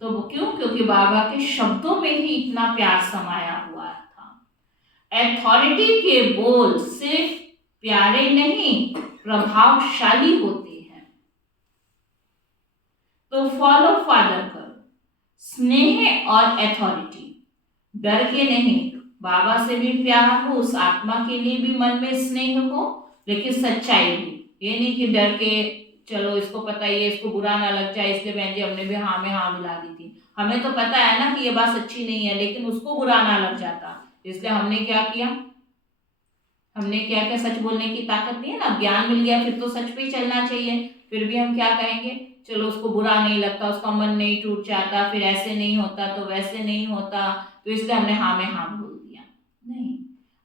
तो वो क्यों? क्योंकि बाबा के शब्दों में ही इतना प्यार समाया हुआ था। अथॉरिटी के बोल सिर्फ प्यारे नहीं, प्रभावशाली होते हैं। तो फॉलो फादर करो, स्नेह और अथॉरिटी, डर के नहीं। बाबा से भी प्यार हो, उस आत्मा के लिए भी मन में स्नेह हो, लेकिन सच्चाई भी। ये नहीं कि डर के चलो इसको पता ही है, इसको बुरा ना लग जाए, इसलिए बहन जी हमने भी हाँ में हाँ मिला दी थी। हमें तो पता है ना कि ये बात सच्ची नहीं है, लेकिन उसको बुरा ना लग जाता, इसलिए हमने क्या किया? हमने क्या क्या सच बोलने की ताकत नहीं है ना, ज्ञान मिल गया फिर तो सच पे ही चलना चाहिए। फिर भी हम क्या कहेंगे? चलो उसको बुरा नहीं लगता, उसका मन नहीं टूट जाता, फिर ऐसे नहीं होता तो वैसे नहीं होता, तो इसलिए हमने हाँ में हाँ बोल दिया। नहीं,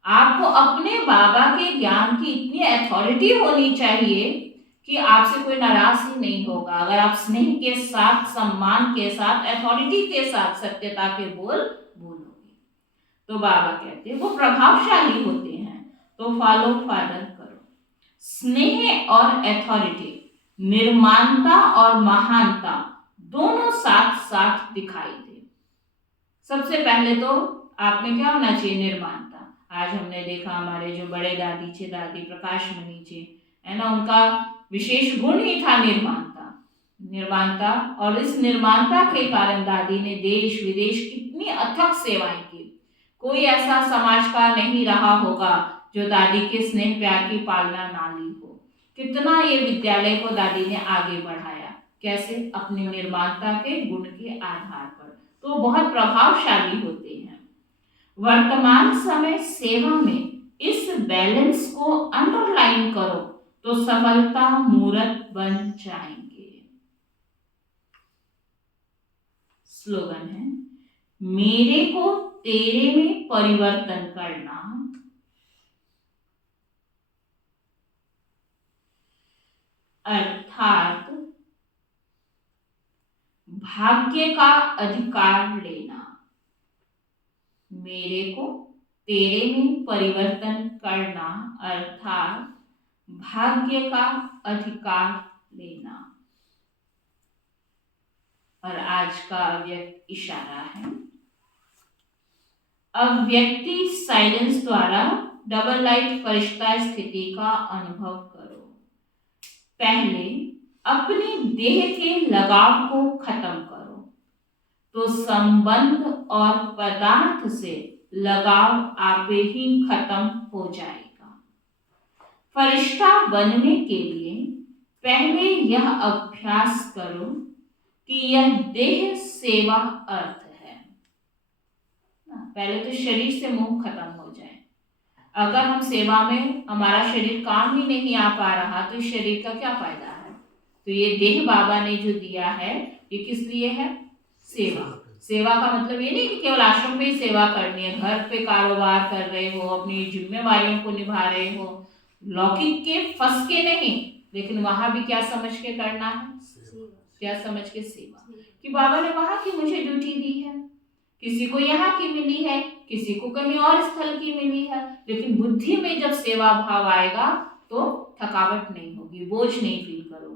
आपको अपने बाबा के ज्ञान की इतनी अथॉरिटी होनी चाहिए कि आपसे कोई नाराज ही नहीं होगा अगर आप स्नेह के साथ, सम्मान के साथ, अथॉरिटी के साथ सत्यता के बोल बोलोगे। तो बाबा कहते हैं वो प्रभावशाली होते हैं। तो फॉलो फादर करो, स्नेह और अथॉरिटी, निर्माणता और महानता दोनों साथ साथ दिखाई दे। सबसे पहले तो आप में क्या होना चाहिए? निर्माणता। आज हमने देखा हमारे जो बड़े दादी चे, दादी प्रकाश मणि जी है ना, उनका विशेष गुण ही था निर्माणता। और इस निर्माणता के कारण दादी ने देश विदेश कितनी अथक सेवाएं की। कोई ऐसा समाज का नहीं रहा होगा जो दादी के स्नेह प्यार की पालना ना ली हो। कितना ये विद्यालय को दादी ने आगे बढ़ाया, कैसे? अपनी निर्माणता के गुण के आधार पर। तो बहुत प्रभावशाली होते हैं। वर्तमान समय सेवा में इस बैलेंस को अंडरलाइन करो तो सफलता मूर्त बन जाएंगे। स्लोगन है, मेरे को तेरे में परिवर्तन करना, अर्थात भाग्य का अधिकार लेना। मेरे को तेरे में परिवर्तन करना अर्थात भाग्य का अधिकार लेना। और आज का अव्यक्त इशारा है, अव्यक्ति साइलेंस द्वारा डबल लाइट फरिश्ता स्थिति का अनुभव करो। पहले अपनी देह के लगाव को खत्म करो तो संबंध और पदार्थ से लगाव आपे ही खत्म हो जाएगा। फरिश्ता बनने के लिए पहले यह अभ्यास करो कि यह देह सेवा अर्थ है। पहले तो शरीर से मोह खत्म हो जाए। अगर हम सेवा में हमारा शरीर काम ही नहीं आ पा रहा तो इस शरीर का क्या फायदा है। तो ये देह बाबा ने जो दिया है ये किस लिए है, सेवा। सेवा का मतलब ये नहीं कि केवल आश्रम में ही सेवा करनी है, घर पे कारोबार कर रहे हो, अपनी जिम्मेवारियों को निभा रहे हो, लौकिक के फंस के नहीं, लेकिन वहां भी क्या समझ के करना है, क्या समझ के, सेवा। कि बाबा ने वहां की मुझे ड्यूटी दी है, किसी को यहाँ की मिली है, किसी को कहीं और स्थल की मिली है, लेकिन बुद्धि में जब सेवा भाव आएगा तो थकावट नहीं होगी, बोझ नहीं फील करोगे।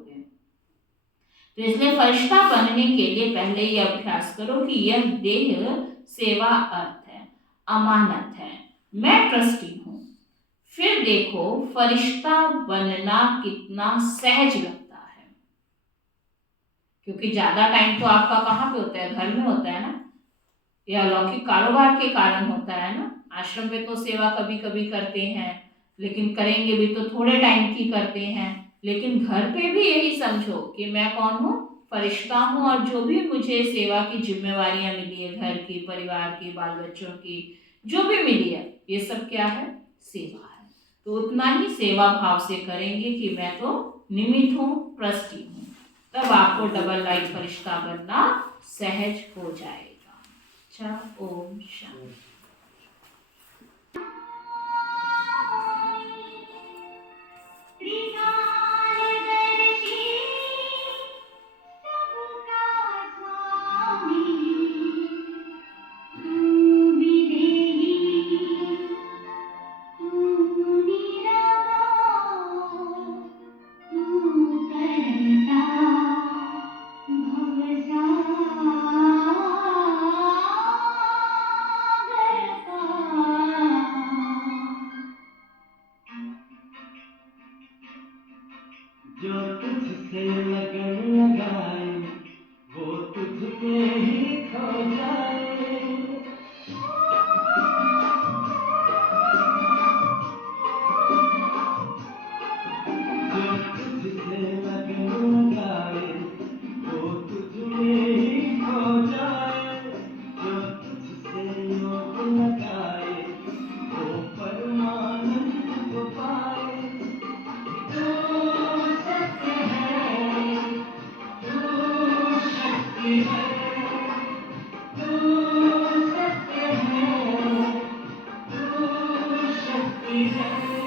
तो इसलिए फरिश्ता बनने के लिए पहले ये अभ्यास करो कि यह देह सेवा अर्थ है, अमानत है, मैं ट्रस्टी हूं। फिर देखो फरिश्ता बनना कितना सहज लगता है, क्योंकि ज्यादा टाइम तो आपका कहाँ पे होता है, घर में होता है ना, या लौकिक कारोबार के कारण होता है ना। आश्रम में तो सेवा कभी कभी करते हैं, लेकिन करेंगे भी तो थोड़े टाइम की करते हैं, लेकिन घर पे भी यही समझो कि मैं कौन हूँ, फरिश्ता हूँ, और जो भी मुझे सेवा की जिम्मेवारियां मिली है, घर की, परिवार की, बाल बच्चों की, जो भी मिली है, ये सब क्या है, सेवा है। तो उतना ही सेवा भाव से करेंगे कि मैं तो निमित्त हूँ, ट्रस्टी हूँ, तब आपको डबल लाइफ फरिश्ता बनना सहज हो जाएगा। अच्छा, ओम शांति। जो तुझसे लगन लगाए वो तुझ में ही खो जाए। जो तुझसे लगन लगाए वो तुझ में ही खो जाए। जो तुझसे योग लगाए वो परमानंद को पाए। तू सत्य है, तू शक्ति है, तू सत्य है, तू शक्ति है।